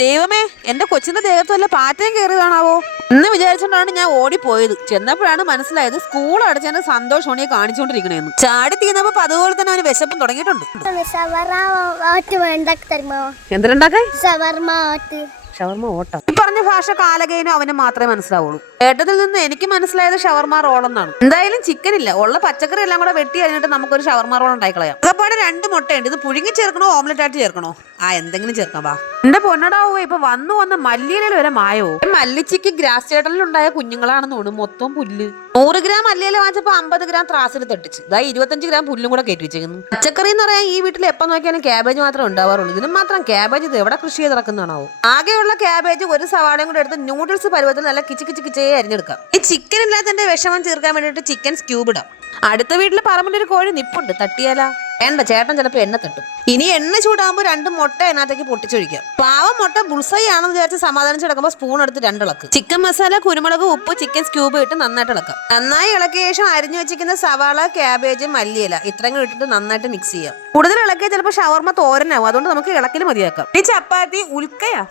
ദൈവമേ, എന്റെ കൊച്ചിന്റെ ദേഹത്ത് വല്ല പാറ്റയും കയറിയതാണാവോ എന്ന് വിചാരിച്ചോണ്ടാണ് ഞാൻ ഓടിപ്പോയത്. ചെന്നപ്പോഴാണ് മനസ്സിലായത് സ്കൂൾ അടച്ചതിന്റെ സന്തോഷമാണ് ഈ കാണിച്ചുകൊണ്ടിരിക്കണേന്ന്. ചാടി തീർന്നപ്പോ അതുപോലെ തന്നെ അവന് വിശപ്പും തുടങ്ങിയിട്ടുണ്ട്. എന്തിനുണ്ടാക്കാൻ ഷവർമ ഓട്ടം. ഈ പറഞ്ഞ ഭാഷ കാലകേനും അവന് മാത്രമേ മനസ്സിലാവുള്ളൂ. കേട്ടതിൽ നിന്ന് എനിക്ക് മനസ്സിലായത് ഷവർമ റോളെന്നാണ്. എന്തായാലും ചിക്കൻ ഇല്ല, ഉള്ള പച്ചക്കറി എല്ലാം കൂടെ വെട്ടി കഴിഞ്ഞിട്ട് നമുക്കൊരു ഷവർമ റോൾ ഉണ്ടായി കളയാം. അതപ്പാടെ 2 മുട്ടയുണ്ട്. ഇത് പുഴുങ്ങി ചേർക്കണോ ഓംലെറ്റ് ആയിട്ട് ചേർക്കണോ? എന്തെങ്കിലും ചേർക്കാം. വാ എന്റെ പൊന്നടാവോ, ഇപ്പൊ വന്ന് മല്ലിയില വരെ മായോ. മല്ലിച്ചിക്ക് ഗ്രാസ് ചേട്ടനിലുണ്ടായ കുഞ്ഞുങ്ങളാണെന്ന് തോന്നുന്നു. മൊത്തം പുല്ല്. 100 ഗ്രാം മല്ലിയില വാങ്ങിച്ചപ്പോ 50 ഗ്രാം ത്രാസിൽ തട്ടിച്ച്. 25 ഗ്രാം പുല്ലും കൂടെ കയറ്റി വെച്ചേക്കുന്നു. പച്ചക്കറി എന്ന് പറയാൻ ഈ വീട്ടിൽ എപ്പം നോക്കിയാലും ക്യാബേജ് മാത്രമേ ഉണ്ടാവാറുള്ളൂ. ഇതിനും മാത്രം ക്യാബേജ് ഇത് എവിടെ കൃഷി ചെയ്ത് നടക്കുന്നതാണോ? ആകെയുള്ള ക്യാബേജ് ഒരു സവാളയും കൂടെ എടുത്ത് നൂഡിൽസ് പരുവത്തിൽ നല്ല കിച്ച് അരിഞ്ഞെടുക്കാം. ഈ ചിക്കൻ ഇല്ലാത്തതിന്റെ വിഷമം തീർക്കാൻ വേണ്ടിയിട്ട് ചിക്കൻ സ്ക്യൂബ് ഇടാം. അടുത്ത വീട്ടിൽ പറമ്പിന്റെ ഒരു കോഴി നിപ്പുണ്ട്. തട്ടിയാലാ? വേണ്ട, ചേട്ടൻ ചിലപ്പോൾ എണ്ണ തട്ടും. ഇനി എണ്ണ ചൂടാകുമ്പോൾ 2 മുട്ട അതിനകത്തേക്ക് പൊട്ടിച്ചൊഴിക്കാം. പാവം മുട്ട ബുൾസൈ ആണെന്ന് വിചാരിച്ച് സമാധാനിച്ച് കിടക്കുമ്പോൾ സ്പൂൺ എടുത്ത് 2 ഇളക്ക്. ചിക്കൻ മസാല, കുരുമുളക്, ഉപ്പ്, ചിക്കൻ സ്ക്യൂബ് ഇട്ട് നന്നായിട്ട് ഇളക്കാം. നന്നായി ഇളക്കിയ ശേഷം അരിഞ്ഞു വെച്ചിരിക്കുന്ന സവാള, ക്യാബേജ്, മല്ലിയില ഇത്രയും ഇട്ടിട്ട് നന്നായിട്ട് മിക്സ് ചെയ്യാം. കൂടുതൽ ഇളക്കിയാൽ ചിലപ്പോൾ ഷവർമ തോരനാവും. അതുകൊണ്ട് നമുക്ക് ഇളക്കിൽ മതിയാക്കാം. ഈ ചപ്പാത്തി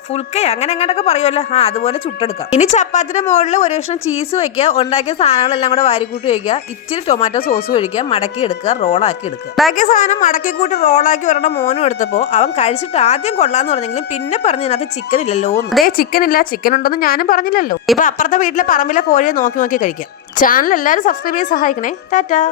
ഫുൽക്കയ അങ്ങനെ എങ്ങോട്ടൊക്കെ പറയുമല്ലോ, അതുപോലെ ചുട്ടെടുക്കാം. ഇനി ചപ്പാത്തിന്റെ മുകളിൽ ഒരു കഷ്ണം ചീസ് വയ്ക്കുക. ഉണ്ടാക്കിയ സാധനങ്ങളെല്ലാം കൂടെ വാരിക്കൂട്ടി വയ്ക്കുക. ഇച്ചിരി ടൊമാറ്റോ സോസ് ഒഴിക്കുക. മടക്കി എടുക്കുക, റോളാക്കി എടുക്കുക. ഉണ്ടാക്കിയ സാധനം മടക്കി കൂട്ടി റോളാക്കി വരേണ്ട മോനും എടുത്തപ്പോൾ അവൻ കഴിച്ചിട്ട് ആദ്യം കൊള്ളാന്ന് പറഞ്ഞെങ്കിലും പിന്നെ പറഞ്ഞതിനകത്ത് ചിക്കൻ ഇല്ലല്ലോ. അതേ, ചിക്കൻ ഇല്ല, ചിക്കൻ ഉണ്ടെന്ന് ഞാനും പറഞ്ഞില്ലല്ലോ. ഇപ്പൊ അപ്പുറത്തെ വീട്ടിലെ പറമ്പിലെ കോഴിയെ നോക്കി കഴിക്കാം. ചാനൽ എല്ലാവരും സബ്സ്ക്രൈബ് ചെയ്ത് സഹായിക്കണേ. ടാറ്റാ.